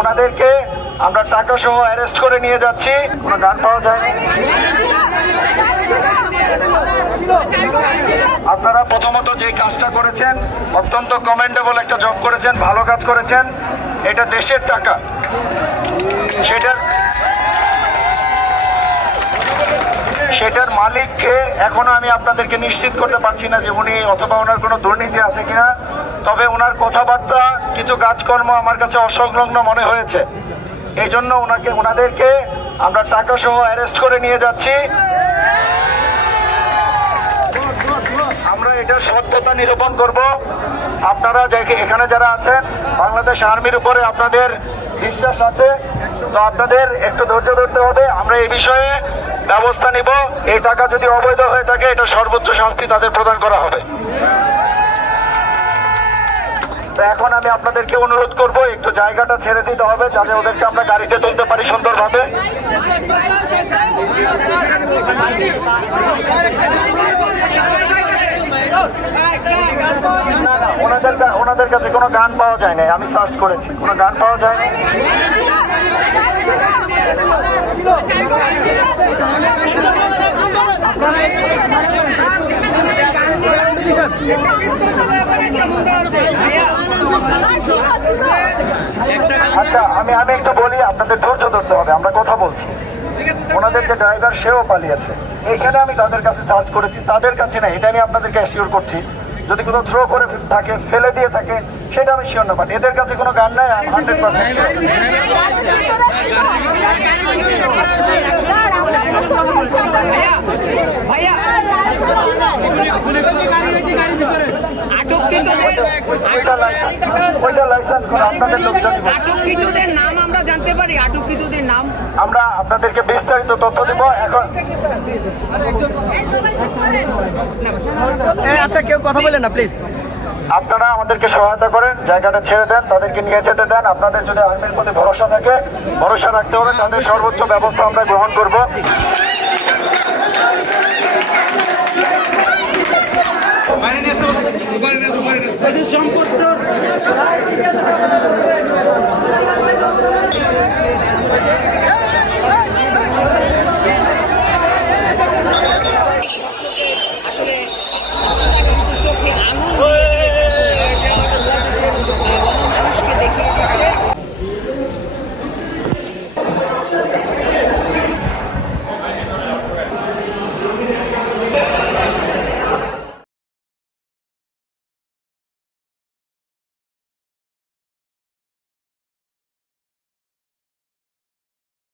ওনাদেরকে আমরা টাকা সহ অ্যারেস্ট করে নিয়ে যাচ্ছি। কোনো গান পাওয়া যায়নি। আপনারা প্রথমত যে কাজটা করেছেন অত্যন্ত কমেন্ডেবল একটা জব করেছেন, ভালো কাজ করেছেন। এটা দেশের টাকা, সেটার মালিককে এখনো আমি আপনাদেরকে নিশ্চিত করতে পারছি না যে উনি অথবা ওনার কোনো দুর্নীতি আছে কিনা। তবে ওনার কথাবার্তা, কিছু কাজকর্ম আমার কাছে অসংলগ্ন মনে হয়েছে। এই জন্য ওনাদেরকে আমরা টাকা সহ অ্যারেস্ট করে নিয়ে যাচ্ছি। আমরা এটার সত্যতা নিরূপণ করব। আপনারা এখানে যারা আছেন, বাংলাদেশ আর্মির উপরে আপনাদের বিশ্বাস আছে, তো আপনাদের একটু ধৈর্য ধরতে হবে। আমরা এই বিষয়ে ব্যবস্থা নিব। এই টাকা যদি অবৈধ হয়ে থাকে, এটা সর্বোচ্চ শাস্তি তাদের প্রদান করা হবে। তো এখন আমি আপনাদেরকে অনুরোধ করব, একটু জায়গাটা ছেড়ে দিতে হবে যাতে ওদেরকে আমরা গাড়িতে তুলতে পারি সুন্দরভাবে। ওনাদের কাছে কোনো গান পাওয়া যায় না। আমি সার্চ করেছি, কোনো গান পাওয়া যায়নি। আচ্ছা, আমি একটু বলি, আপনাদের ধৈর্য ধরতে হবে। আমরা কথা বলছি। ওনাদের যে ড্রাইভার, সেও পালিয়েছে। এখানে আমি তাদের কাছে সার্চ করেছি, তাদের কাছে না। এটা আমি আপনাদেরকে অ্যাসিওর করছি। যদি কোথাও থ্রো করে থাকে, ফেলে দিয়ে থাকে, সেটা আমি শিওর না। বাট এদের কাছে কোনো গান নাই। 100% আমরা আপনাদেরকে বিস্তারিত তথ্য দেব এখন। আচ্ছা, কেউ কথা বলেন না প্লিজ। আপনারা আমাদেরকে সহায়তা করেন, জায়গাটা ছেড়ে দেন, তাদেরকে নিয়ে যেতে দেন। আপনাদের যদি আর্মির প্রতি ভরসা থাকে, ভরসা রাখতে হবে। তাদের সর্বোচ্চ ব্যবস্থা আমরা গ্রহণ করব। সম্পদ